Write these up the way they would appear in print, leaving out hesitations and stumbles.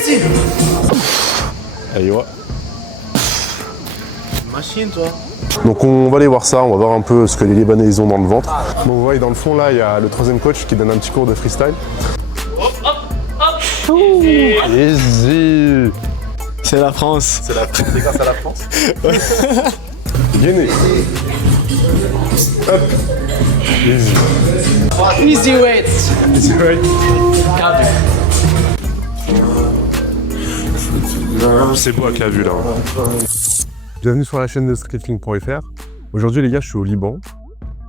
easy. Allez, ouais. Machine, toi. Donc on va aller voir ça, on va voir un peu ce que les Libanais ils ont dans le ventre. Bon, vous voyez dans le fond là, il y a le troisième coach qui donne un petit cours de freestyle. Easy. C'est la France. C'est grâce à la France. Gainé. Hop. Easy. Easy weight. Easy right. Cardio. C'est beau avec la vue là. Bienvenue sur la chaîne de streetlifting.fr. Aujourd'hui les gars, je suis au Liban.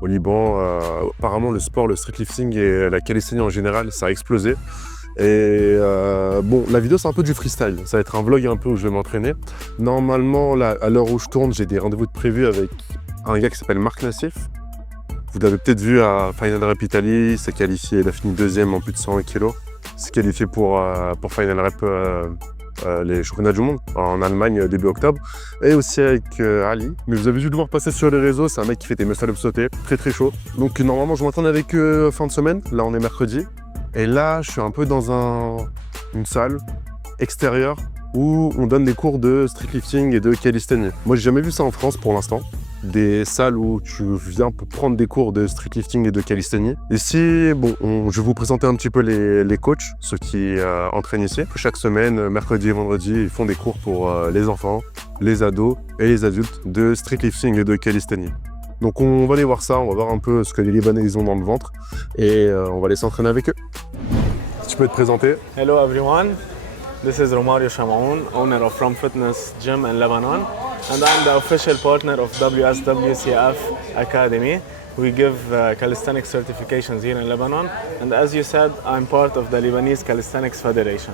Au Liban, apparemment le sport, le streetlifting et la calisthénie en général, ça a explosé. Et bon, la vidéo c'est un peu du freestyle. Ça va être un vlog un peu où je vais m'entraîner. Normalement, là, à l'heure où je tourne, j'ai des rendez-vous de prévus avec un gars qui s'appelle Marc Nassif. Vous l'avez peut-être vu à Final Rep Italie, il s'est qualifié, il a fini deuxième en plus de 101 kg. Il s'est qualifié pour Final Rep les championnats du monde en Allemagne début octobre. Et aussi avec Ali. Mais vous avez dû le voir passer sur les réseaux, c'est un mec qui fait des muscle-ups sautés, très très chaud. Donc normalement je m'entraîne avec eux fin de semaine, là on est mercredi. Et là je suis un peu dans une salle extérieure où on donne des cours de streetlifting et de calisthénie. Moi j'ai jamais vu ça en France pour l'instant. Des salles où tu viens pour prendre des cours de streetlifting et de calisthénie. Ici, bon, je vais vous présenter un petit peu les coachs, ceux qui entraînent ici. Chaque semaine, mercredi et vendredi, ils font des cours pour les enfants, les ados et les adultes de streetlifting et de calisthénie. Donc on va aller voir ça, on va voir un peu ce que les Libanais ils ont dans le ventre et on va aller s'entraîner avec eux. Si tu peux te présenter. Hello everyone, this is Romario Shamaoun, owner of From Fitness Gym in Lebanon, and I'm the official partner of WSWCF Academy. We give calisthenics certifications here in Lebanon, and as you said, I'm part of the Lebanese Calisthenics Federation.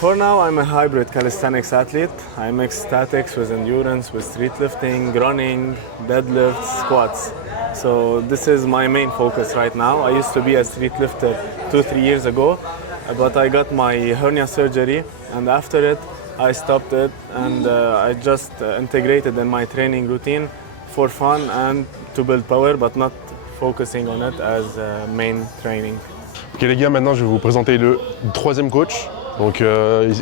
For now, I'm a hybrid calisthenics athlete. I mix statics with endurance, with street lifting, running, deadlifts, squats. So this is my main focus right now. I used to be a street lifter 2-3 years ago, but I got my hernia surgery, and after it, I stopped it, and I just integrated in my training routine for fun and to build power, but not focusing on it as main training. Ok les gars, maintenant je vais vous présenter le troisième coach. Donc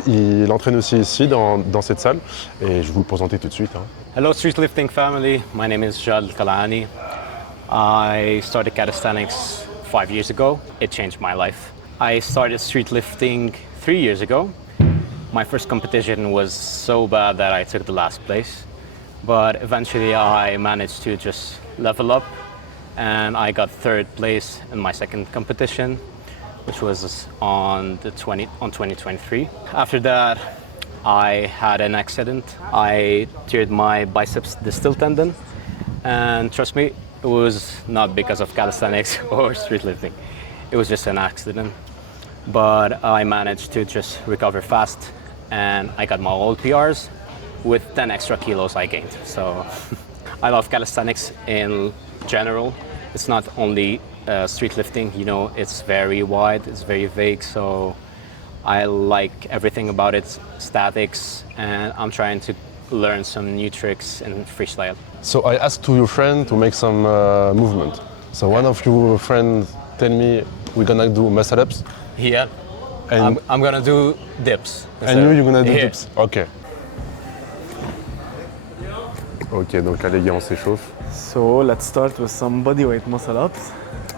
il entraîne aussi ici dans cette salle et je vais vous le présenter tout de suite. Hein. Hello street lifting family, my name is Jad Kalani. I started calisthenics 5 years ago. It changed my life. I started street lifting 3 years ago. My first competition was so bad that I took the last place. But eventually I managed to just level up and I got third place in my second competition, which was on 2023. After that, I had an accident. I teared my biceps distal tendon, and trust me, it was not because of calisthenics or street lifting. It was just an accident. But I managed to just recover fast, and I got my old PRs with 10 extra kilos I gained. So I love calisthenics in general. It's not only street lifting, you know, it's very wide, it's very vague, so I like everything about it, statics, and I'm trying to learn some new tricks in freestyle. So I asked to your friend to make some movement. So one of your friends tell me we're gonna do muscle ups. Yeah, And I'm gonna do dips. I knew you're gonna do Here. dips. Ok. Ok, donc là les gars on s'échauffe. So let's start with some bodyweight muscle ups.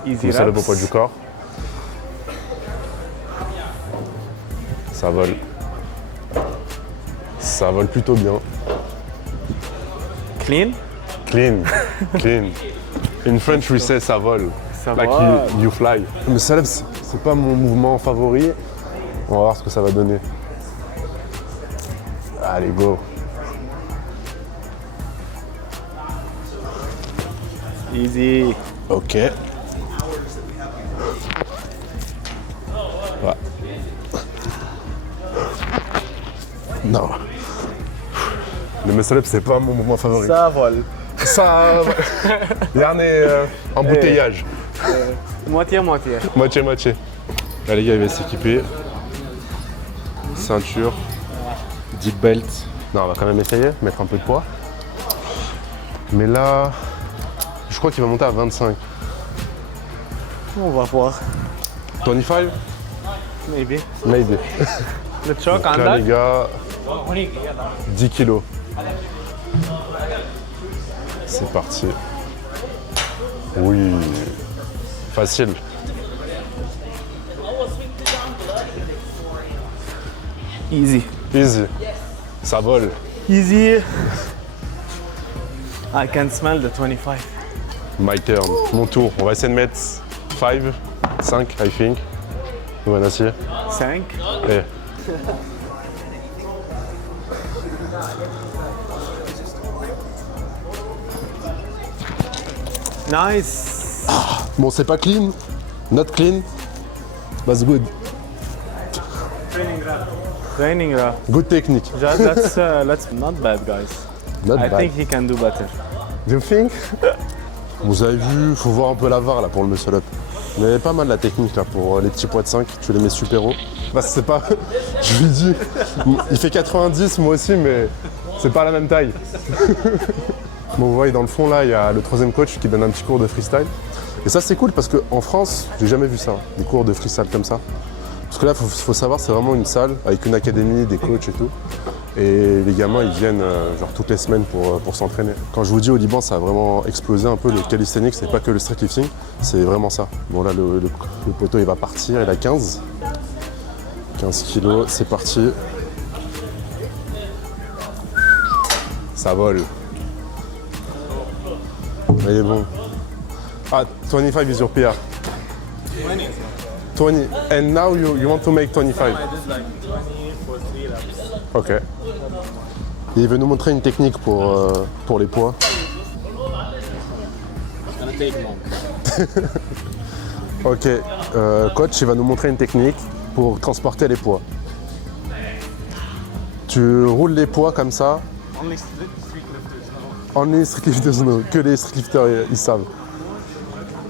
Easy Vous savez au reps. poids du corps. Ça vole. Ça vole plutôt bien. Clean. Clean. Clean. In French we say ça vole. Ça Like va. you fly. Le salep, c'est pas mon mouvement favori. On va voir ce que ça va donner. Allez, go. Easy. Ok. Ouais. Non. Le muscle up, c'est pas mon mouvement favori. Ça vole. Ça. Dernier embouteillage. Moitié-moitié. Moitié-moitié. Là, les gars, il va s'équiper. Ceinture. Deep belt. Non, on va quand même essayer, mettre un peu de poids. Mais là, je crois qu'il va monter à 25. On va voir. 25? Maybe. Maybe. التشوك Donc là, les عندك؟ gars, 10 kilos. C'est parti. Oui, facile. Easy. Easy. Ça vole. Easy. I can smell the 25. My turn. Mon tour. On va essayer de mettre 5, I think. Ouais, Nassi. 5. Eh. Nice. Bon, c'est pas clean. Not clean. But good. Training rough. Good technique. Just let's not bad guys. Not I bad. think he can do better. You think? Vous avez vu, faut voir un peu la VAR là pour le muscle up. Mais pas mal la technique là pour les petits poids de 5, tu les mets super haut. Bah c'est pas. Je lui dis, il fait 90 moi aussi mais c'est pas la même taille. Bon vous voyez dans le fond là il y a le troisième coach qui donne un petit cours de freestyle. Et ça c'est cool parce qu'en France, j'ai jamais vu ça, des cours de freestyle comme ça. Parce que là faut savoir c'est vraiment une salle avec une académie, des coachs et tout. Et les gamins, ils viennent genre toutes les semaines pour s'entraîner. Quand je vous dis au Liban, ça a vraiment explosé un peu le calisthenics, c'est pas que le street lifting, c'est vraiment ça. Bon là, le poteau, il va partir, il a 15. 15 kilos, c'est parti. Ça vole. Il est bon. Ah, 25 is your PR. 20. And now you want to make 25. Ok. Et il veut nous montrer une technique pour les poids. Ok. Coach, il va nous montrer une technique pour transporter les poids. Tu roules les poids comme ça. Only street lifters know. Que les street lifters ils savent.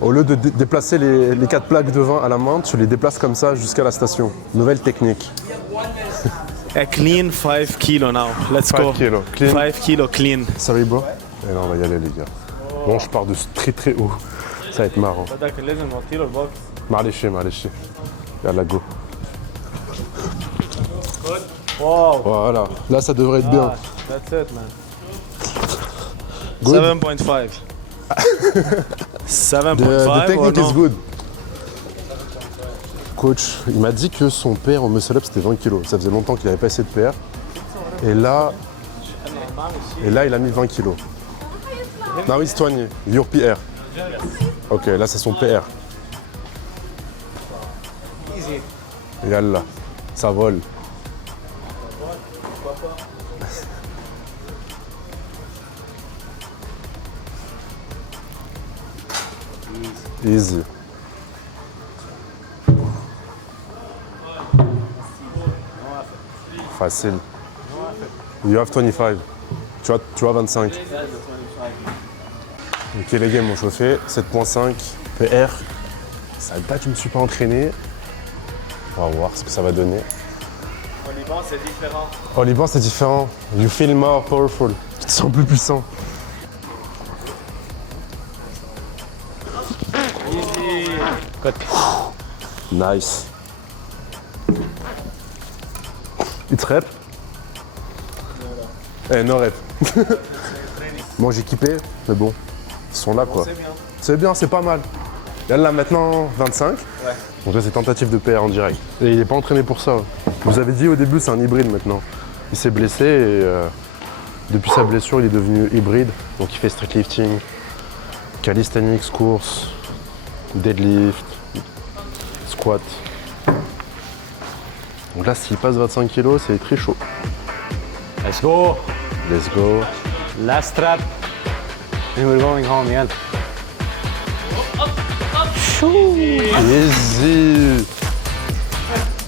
Au lieu de déplacer les 4 plaques de vin à la main, tu les déplaces comme ça jusqu'à la station. Nouvelle technique. A clean 5 kilo now. Let's 5 go. kilos. Clean. 5 kilo clean. Sorry bro. Et là on va y aller les gars. Bon je pars de très haut. Ça va être marrant. بدك لازم نوطي له البوكس. معلش. Yalla go. Wow. Voilà. Là ça devrait être bien. That's it man. Good. 7.5. 7.5 The technique or is no? good. Coach, il m'a dit que son PR au muscle up c'était 20 kg. Ça faisait longtemps qu'il n'avait pas essayé de PR. Et là, il a mis 20 kg. Now it's 20. Your PR. Ok, là c'est son PR. Yallah, ça vole. Easy. Facile. You have 25. Tu as 25. Ok les gars m'ont chauffé. 7.5 PR. Ça date, je me suis pas entraîné. On va voir ce que ça va donner. Au Liban, c'est différent. Au Liban c'est différent. You feel more powerful. Tu te sens plus puissant. Nice. It's rep? Eh, no rep. Bon, j'ai kippé, mais bon, ils sont là quoi. C'est bien, c'est pas mal. Là maintenant, 25. Ouais. Donc là, c'est tentative de PR en direct. Et il n'est pas entraîné pour ça. Vous avez dit au début, c'est un hybride maintenant. Il s'est blessé et depuis sa blessure, il est devenu hybride. Donc il fait street lifting, calisthenics, course, deadlift, squat. Donc là, s'il passe 25 kg, c'est très chaud. Let's go. Let's go. Last trap. And we're going home, yeah. Easy.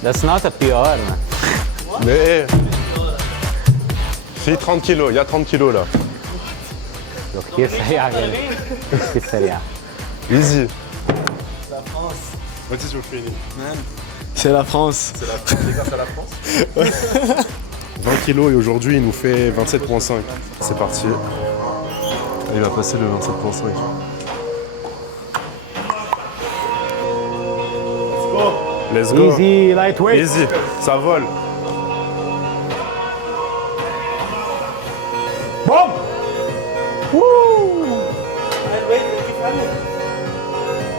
That's not a PR, man. Mais fais 30 kg, il y a 30 kg là. كثير سريع كثير سريع. Easy. La France. What is your feeling? C'est la France. C'est la France, les gars, c'est la France. 20 kg et aujourd'hui il nous fait 27.5. C'est parti. Il va passer le 27.5. Let's go. Easy, lightweight. Easy. Ça vole.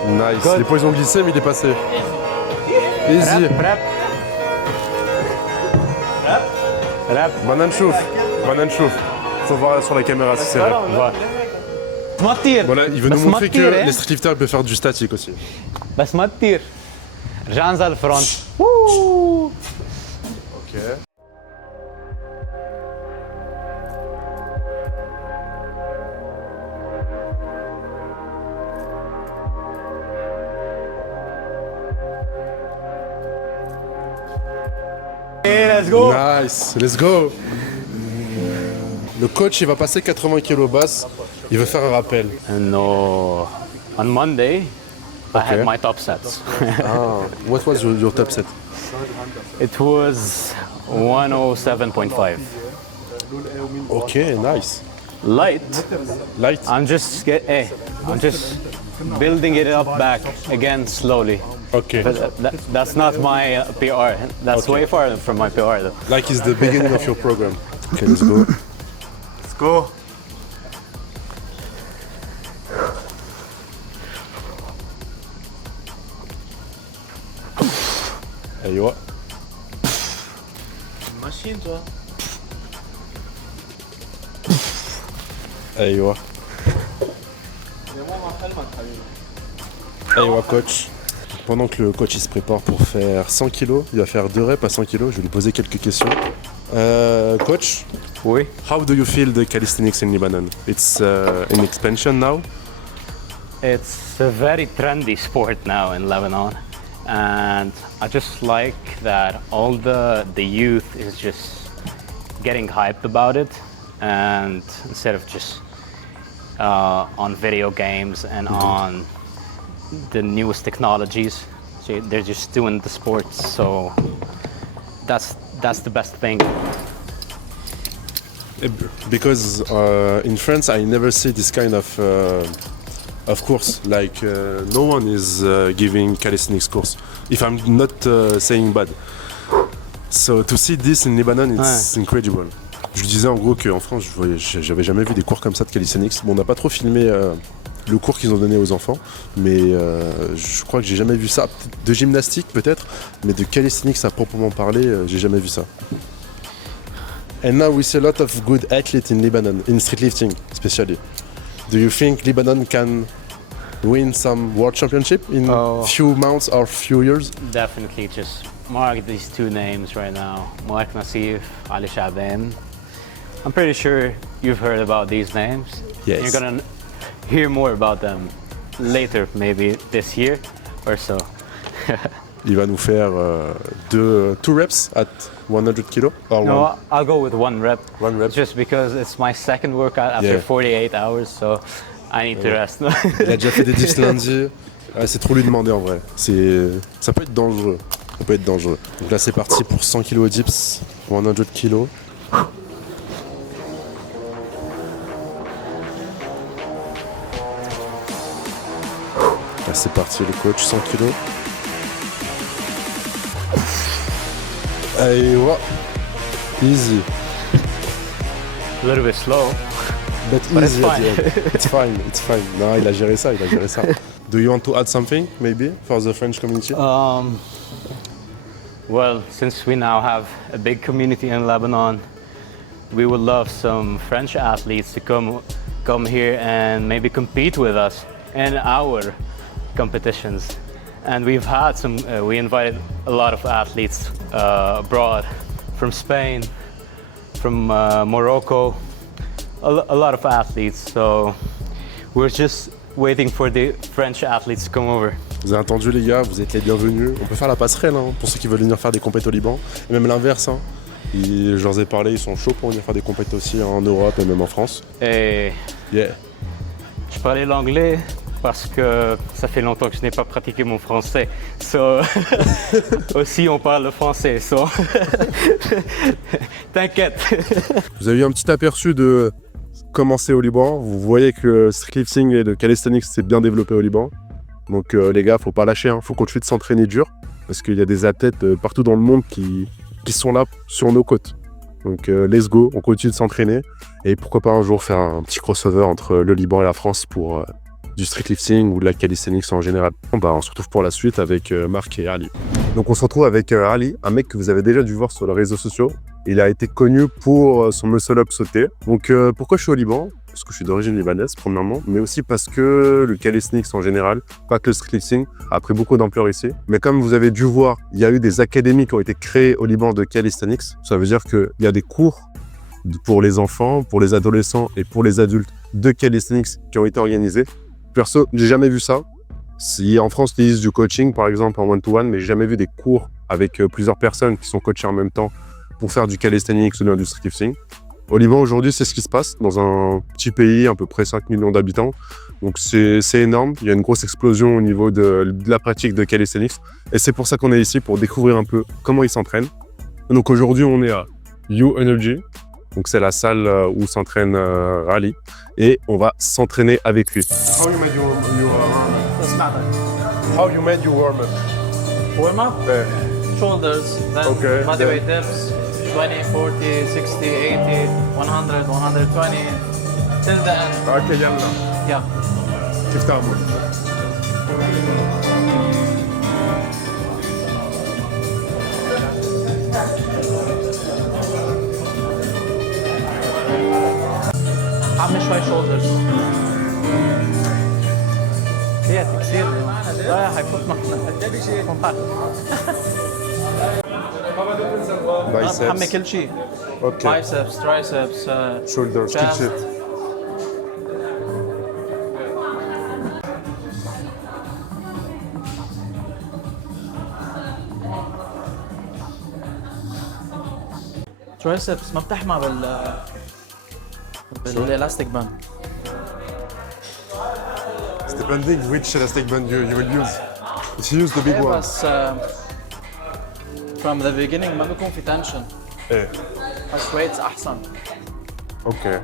Nice. Good. Les poids ils ont glissé, mais il est passé. Easy. Rap. Banane chouf. Banane chouf. Faut voir sur la caméra si c'est vrai. ما تطير. Voilà, il veut بس nous ما montrer تطير، que hein. les streetlifters peuvent faire du statique aussi. بس ما تطير. رجع انزل الفرونت. Ok. Hey, let's go. Nice, let's go. Le coach, il va passer 80 kg basse. Il veut faire un rappel. No. On Monday, I had Okay. my top sets. Ah, what was your top set? It was 107.5. Okay, nice. Light. Light. I'm just building it up back again slowly. Okay. But that's not my PR. That's Okay. way far from my PR though. Like it's the beginning of your program. Okay, let's go. Let's go. ايوه. ماشيين جوا. ايوه. ايوه coach. Pendant que le coach il se prépare pour faire 100 kg, il va faire 2 reps à 100 kg. Je vais lui poser quelques questions. Coach, Oui. how do you feel the calisthenics in Lebanon? It's in expansion now. It's a very trendy sport now in Lebanon, and I just like that all the youth is just getting hyped about it, and instead of just on video games and on the newest technologies, so they're just doing the sports. So that's the best thing. Because in France I never see this kind of course. Like no one is giving calisthenics course. If I'm not saying bad. So to see this in Lebanon, it's incredible. Je lui disais en gros qu'en France, j'avais jamais vu des cours comme ça de calisthenics. Bon, on n'a pas trop filmé le cours qu'ils ont donné aux enfants, mais je crois que j'ai jamais vu ça. De gymnastique peut-être, mais de calisthenics à proprement parler, j'ai jamais vu ça. And now we see a lot of good athletes in Lebanon, in street lifting especially. Do you think Lebanon can win some world championship in few months or few years? Definitely just mark these two names right now. Mark Nassif, Ali Shaban. I'm pretty sure you've heard about these names. Yes. You're gonna hear more about them later, maybe this year or so. Il va nous faire two reps at 100 kg or No, one? I'll go with one rep. One rep. Just because it's my second workout after Yeah. 48 hours, so I need to rest. Il a déjà fait des dips lundi. Ah, c'est trop lui demander en vrai. Ça peut être dangereux. Ça peut être dangereux. Donc là c'est parti pour 100 kg dips, 100 kg. Là c'est parti le coach, 100 kg. Allez, ouais. Easy. A little bit slow. But But easy it's at the fine. end. It's fine, it's fine. Non, il a géré ça, il a géré ça. Do you want to add something, maybe, for the French community? Well, since we now have a big community in Lebanon, we would love some French athletes to come here and maybe compete with us in our competitions. And we've had some, we invited a lot of athletes abroad, from Spain, from Morocco, a lot of athletes. So we're just waiting for the French athletes to come over. Vous avez entendu les gars, vous êtes les bienvenus. On peut faire la passerelle hein, pour ceux qui veulent venir faire des compètes au Liban. Et même l'inverse. Hein. Je leur ai parlé, ils sont chauds pour venir faire des compètes aussi en Europe et même en France. Et Yeah. je parlais l'anglais parce que ça fait longtemps que je n'ai pas pratiqué mon français. So, aussi on parle le français. So. T'inquiète. Vous avez eu un petit aperçu de comment c'est au Liban. Vous voyez que le streetlifting et le calisthenics s'est bien développé au Liban. Donc les gars, faut pas lâcher, hein. Faut continuer de s'entraîner dur parce qu'il y a des athlètes partout dans le monde qui sont là sur nos côtes. Donc let's go, on continue de s'entraîner. Et pourquoi pas un jour faire un petit crossover entre le Liban et la France pour du streetlifting ou de la calisthenics en général. On se retrouve pour la suite avec Marc et Ali. Donc on se retrouve avec Ali, un mec que vous avez déjà dû voir sur les réseaux sociaux. Il a été connu pour son muscle-up sauté. Donc pourquoi je suis au Liban? Parce que je suis d'origine libanaise, premièrement, mais aussi parce que le calisthenics en général, pas que le streetlifting, a pris beaucoup d'ampleur ici. Mais comme vous avez dû voir, il y a eu des académies qui ont été créées au Liban de calisthenics. Ça veut dire qu'il y a des cours pour les enfants, pour les adolescents et pour les adultes de calisthenics qui ont été organisés. Perso, j'ai jamais vu ça. Si en France, ils utilisent du coaching, par exemple, en one-to-one, mais j'ai jamais vu des cours avec plusieurs personnes qui sont coachées en même temps pour faire du calisthenics ou du streetlifting. Au Liban, aujourd'hui, c'est ce qui se passe dans un petit pays, à peu près 5 millions d'habitants. Donc, c'est énorme. Il y a une grosse explosion au niveau de la pratique de calisthenics. Et c'est pour ça qu'on est ici, pour découvrir un peu comment ils s'entraînent. Donc, aujourd'hui, on est à You Energy. Donc, c'est la salle où s'entraîne Ali. Et on va s'entraîner avec lui. How you made your warm-up? Warm-up? Shoulders, then Okay, bodyweight dips, 20, 40, 60, 80, 100, 120, till the end. Ok, yalla. Yeah. كيف تعمل؟ عمي شوي shoulders. هي تكسير رايح يفوت محمد. عمي كل شيء. Ok. Biceps, triceps, Shoulders, chest. tout de triceps ما بتحمى بالالاستيك باند. Depending which elastic band you will use. If you use the big one. بس from the beginning ما بيكون في tension. ايه. بس weights أحسن. اوكي.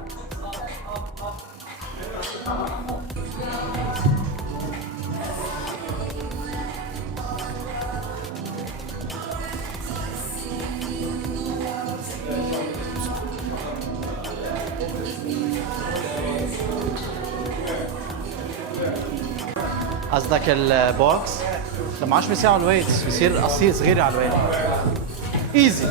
قصدك البوكس لما عادش بيساوي الويتس بيصير قصير صغير على الويت. ايزي.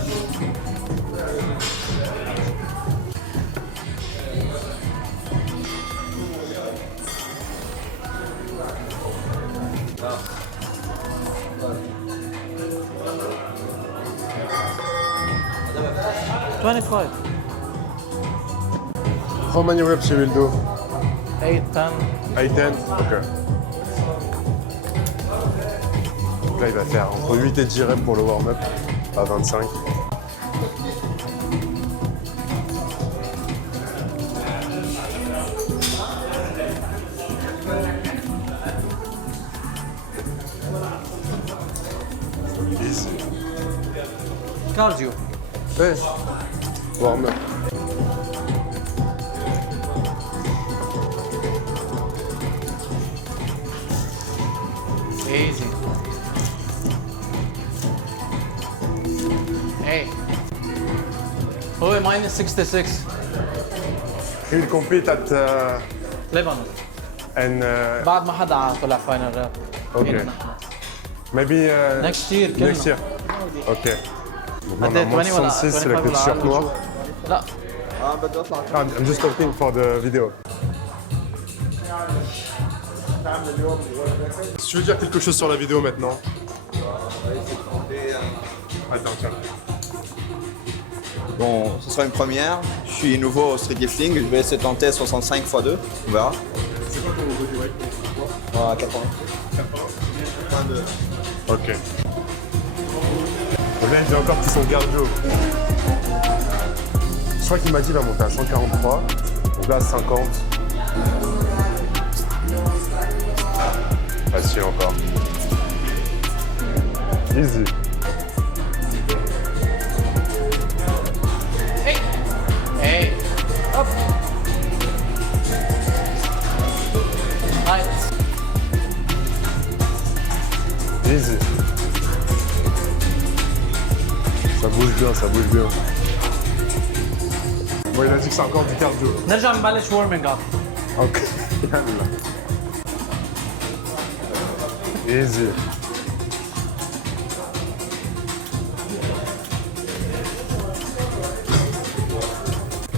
How many reps you will do? 8, 10. 8, 10? Ok. Donc là, il va faire entre 8 et 10 reps pour le warm-up, à 25. Easy. Cardio. Ouais. Warm-up. Easy. Hey. هو minus 66. He will compete at Lebanon. and بعد ما حدا طلع فاينل راب. okay. Maybe Next year كلنا. next year. Ok. Donc قد ايه 20 ولا 66 avec le 25 t-shirt noir. لا I'm just talking for the video. Si tu veux dire quelque chose sur la vidéo maintenant. Attends, tiens. Bon, ce sera une première. Je suis nouveau au streetlifting. Je vais essayer de tenter 65 x 2. On verra. C'est quoi ton body weight? 80. 82. Ok. Le mec, j'ai encore pris son cardio. Je crois qu'il m'a dit qu'il va monter à 143. Donc là, 50. Facile encore. Easy. Hey. Hey. Up. Nice. Easy. Ça bouge bien, ça bouge bien. Bon, il a dit que c'est encore du cardio. نرجع نبلش warming up. Ok. يلا. Easy.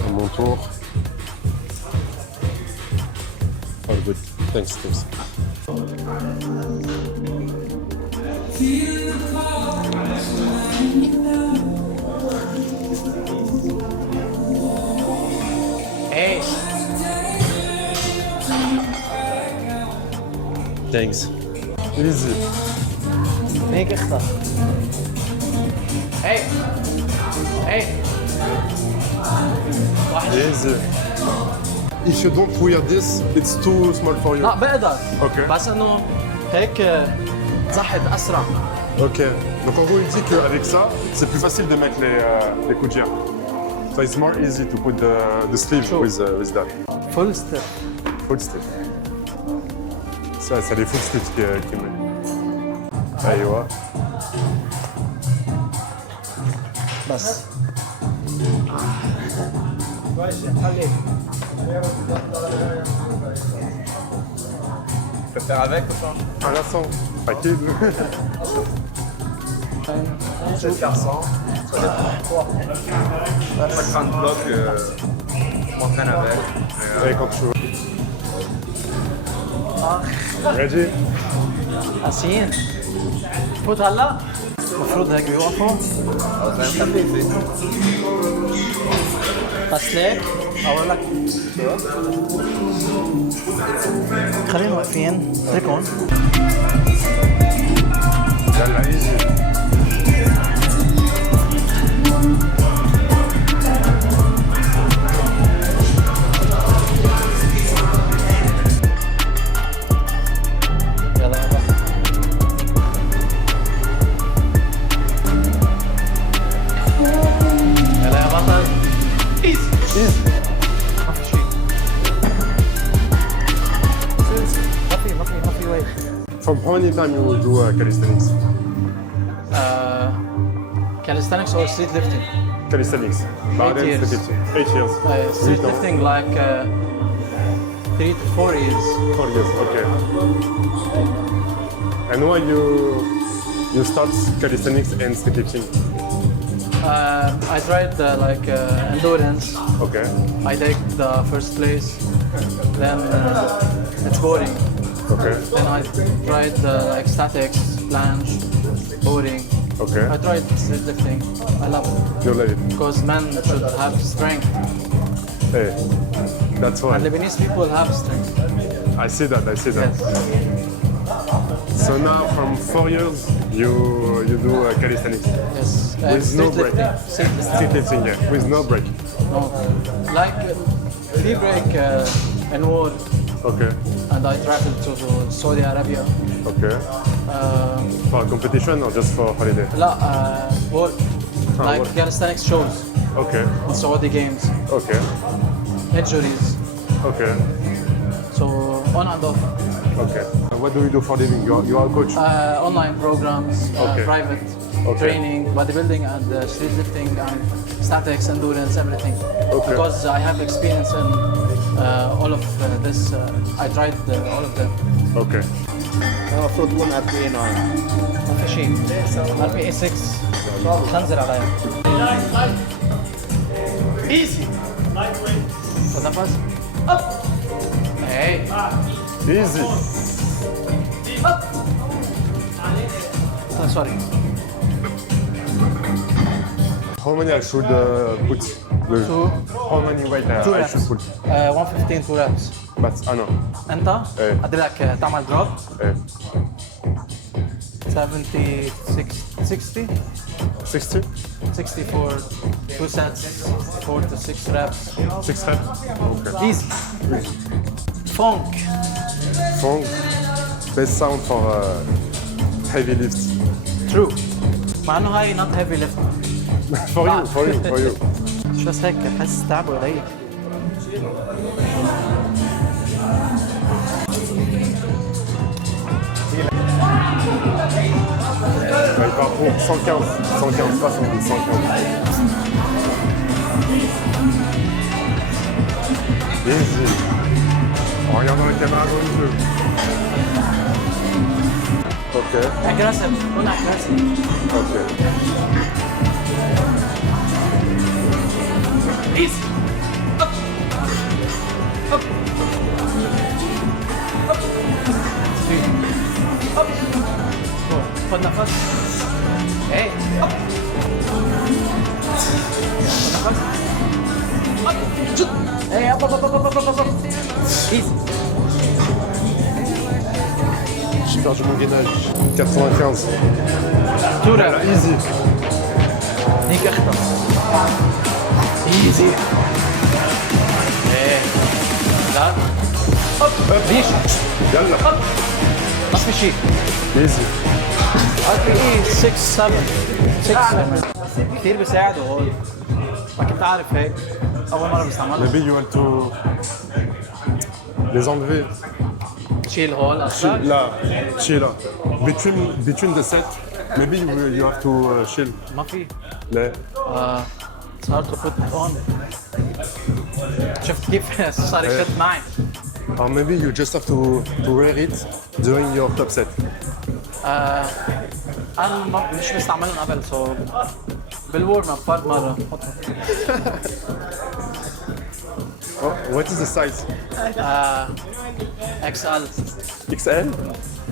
À mon tour. Oh, good. Thanks. Hey. Thanks. Easy. هيك اختار. Hey. Hey. واحد. Easy. If you don't wear this, it's too small for you. لا بقدر. Ok. بس انه هيك تزحد اسرع. Ok. Donc en gros, il dit qu'avec ça, c'est plus facile de mettre les coudières. So it's more easy to put the sleeve Sure. with that. Full step. Full step. Ça, c'est les full steps qui met. أيوة. بس. Tu peux faire avec ou pas? Un laçon. Paquet. Je vais te faire 100. Ça dépend. Moi, je prends un bloc, je m'entraîne avec. Et quand tu veux. Ready? قاسيين. فوت هلا. المفروض هيك بيوقفوا. Alors, ça va me taper. بس ليك اقول لك خلينا واقفين اتركهم. يلا easy. يلا يا بطل. يلا يا بطل. ايزي. ما في شيء. ما في ويت. From how many time you do calisthenics? Calisthenics or street lifting? Calisthenics. بعدين years. street lifting. 8 years. Street 8 ans. lifting like 3 to 4 years. 4 years, okay. And why you start calisthenics and street lifting? I tried endurance. Okay. I take the first place. Then it's boring. Okay. Then I tried like statics, planche, boring. Okay. I tried street lifting. I love it You love it. because men should have strength. Hey, that's why. And Lebanese people have strength. I see that. Yes. So now from 4 years you do calisthenics Yes. with no Street break. lifting. Street lifting. Street lifting, yeah, with no break. No. Like free break in war, Okay. and I traveled to Saudi Arabia. Okay. For competition or just for holiday? لا work. Like work. calisthenics shows Okay. in Saudi games. Okay. Injuries. Okay. So on and off. Okay. And what do you do for living? You are a coach. Online programs, Okay. private Okay. training, bodybuilding and street lifting and statics, endurance, everything. Okay. Because I have experience in all of this. I tried all of them. Okay. المفروض تكون 40 ما في شيء. RPA 6 تنزل عليها. Easy. تنفس. Hey. Easy. Sorry. How many I should put? Two. How many weight Two I reps. should put? 115 2 reps. But no. انت إيه. ادرك تعمل دروب Eh, 70 60 60? 60 for 2 sets, 4 to 6 reps. 6 reps? Okay. Easy. Funk. Funk. Best sound for heavy lifts. True. مع انه هاي not heavy lift. For you. مش بس هيك حس تعب قليل. Il part pour 115, pas 110, 115. caméra dans les yeux. Ok, Aggressive. Kun aggressive. ok. Easy. Up. Up. Up. Three. Up. Go. خد نفس. Hey. Up. خد نفس. Up. Shoot. Hey, up, up, up, up, up, up, up. Easy. J'ai perdu mon gainage. 95. Toura. Easy. هيك اخطر. ايزي. ايه. لا. هوب. ليش؟ يلا. هوب. ما في شيء. Easy. RPE 6 7 6 7 كثير بيساعدوا هول. ما كنت عارف هيك. أول مرة بستعملها. Maybe you want to les enlever. تشيل هول أصلاً. Là, chill. Between the set, maybe you have to chill. ما في. لا. It's hard to put on. شفت كيف صار يشد معي. Or maybe you just have to wear it during your top set. أنا مش بستعملهم قبل سو بالورم اب فرد مرة بحطهم. Oh, what is the size? XL XL?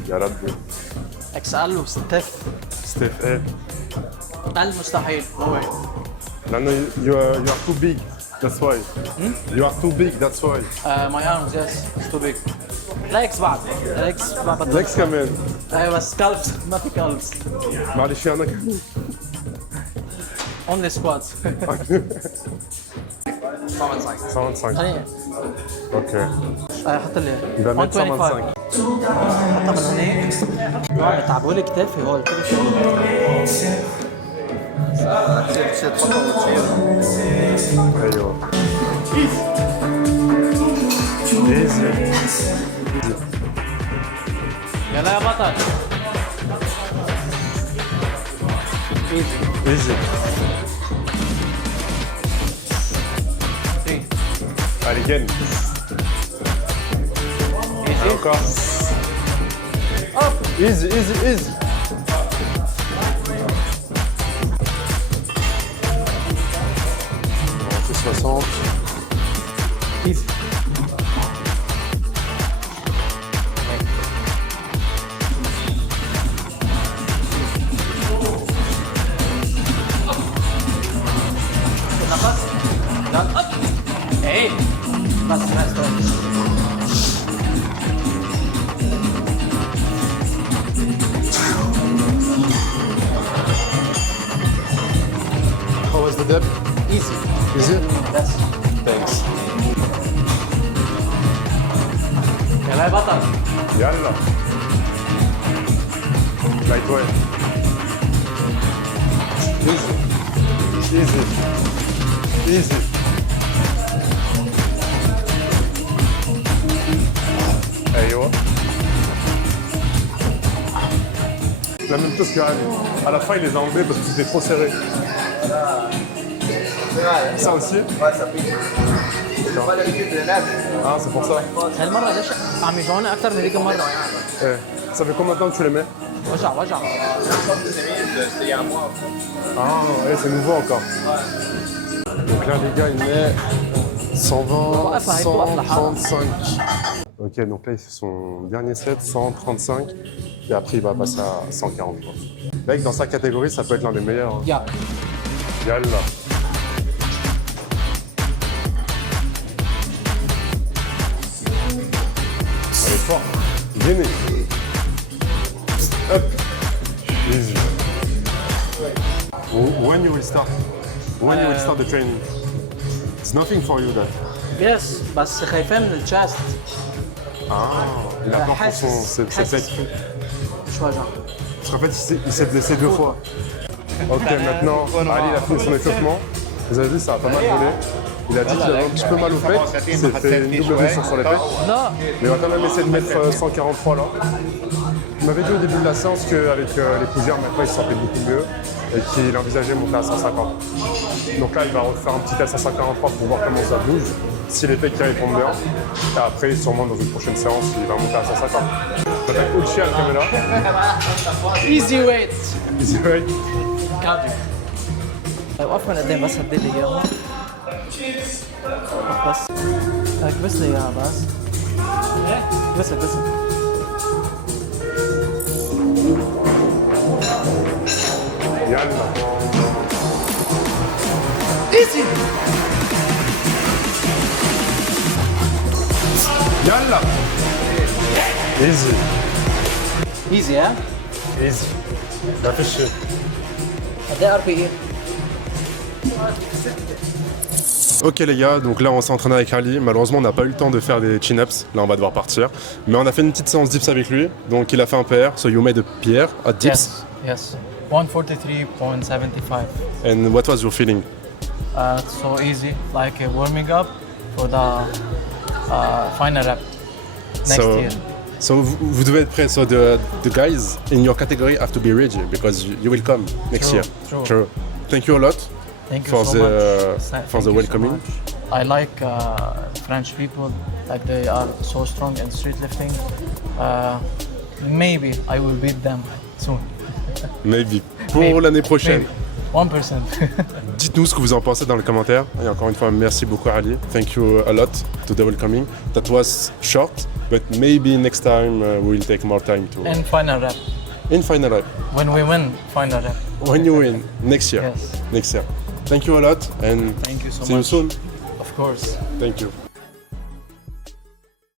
يا ربي. XL وستيف. Steph, eh. أقل مستحيل هو. لأنه you are too big. That's why. You are too big. That's why. My arms yes it's too big. legs بعد legs ما بدي. Legs كمان. ايوه بس كالبس ما في كالبس. معلش أنا كمان. only squats. 125. خليني Ok. حط لي Il va mettre 125. حطها من هنيك. تعبوا لي كتافي هول كل شيء. أيوه. Easy. يلا يا بطل. ايزي. Easy. 3 Allez, gagne. ايزي. Encore. Easy, easy, easy. On fait 60. ايزي. نفس. لا. ايه. بس بس. How was the dip? ايزي. Easy? بس. Thanks. يلا يا بطل. Yalla. Lightweight. Easy. Easy. Easy. أيوة. La même chose qu'Ali. À la fin, il les a enlevés parce que c'était trop serré. Ça aussi? Ouais, ça pique. C'est pas l'habitude de l'âge. Ah, c'est pour ça. هالمرة ليش عم يجوعوني أكثر من ذيك المرة؟ Eh, ça fait combien de temps que tu les mets? وجع وجع. C'était il y a un mois. Ah, ouais, c'est nouveau encore. Donc là, les gars, il met 120, 135. Ok, donc là, il fait son dernier set, 135. Et après, il va passer à 140. Quoi. Mec, dans sa catégorie, ça peut être l'un des meilleurs. Hein. يا. Yalla. Allez, fort. Gainez. Hop. Easy. When you will start? When you will start the training? It's nothing for you that. يس بس خايفة من الشاست. Ah, il a peur pour son, ses pecs. مش وجع. Parce qu'en fait, il s'est blessé 2 fois. Ok, maintenant, Ali il a fini son échauffement. Vous avez vu, ça a pas mal volé. Il a dit qu'il avait un petit peu mal aux pecs. Il s'est fait une double blessure sur les pecs. Non. Mais il va quand même essayer de mettre 143 là. Il m'avait dit au début de la séance qu'avec les poussières, maintenant il se sentait beaucoup mieux et qu'il envisageait monter à 150. Donc là, il va refaire un petit test à 143 pour voir comment ça bouge. si les techs qui répondent bien. Et après, sûrement dans une prochaine séance, il va monter à 150. Attaque Uchi à la caméra. ايزي ويت Easy weight. كارديو وقف من قدام بس هدي لي اياهم بس اكبس لي اياها بس اكبسها يلا. ايزي يلا. Easy. ايزي ها Easy. ما فيش شيء. قد ايه ار بي اي Ok les gars, donc là on s'est entraîné avec Ali. Malheureusement on n'a pas eu le temps de faire des chin-ups. Là on va devoir partir. Mais on a fait une petite séance dips avec lui. Donc il a fait un PR. So you made a PR at dips. Yes 143.75 And what was your feeling? so easy like warming up for the final rep next year. So vous devez être prêts. So the guys in your category have to be ready because you will come next True, year. true. Thank you a lot. Thank you for so the much. for Thank the you so welcoming. much. I like French people, like they are so strong in street lifting. Maybe I will beat them soon. Maybe. Pour Maybe. l'année prochaine. Maybe. 1%. Dites-nous ce que vous en pensez dans les commentaires. Et encore une fois, merci beaucoup Ali. Thank you a lot to the welcoming. That was short, but maybe next time we will take more time to. And final rep. In final rep. When we win, final rep. When you win next year. Yes. Next year. Thank you a lot and Thank you so see much. you soon. Of course. Thank you.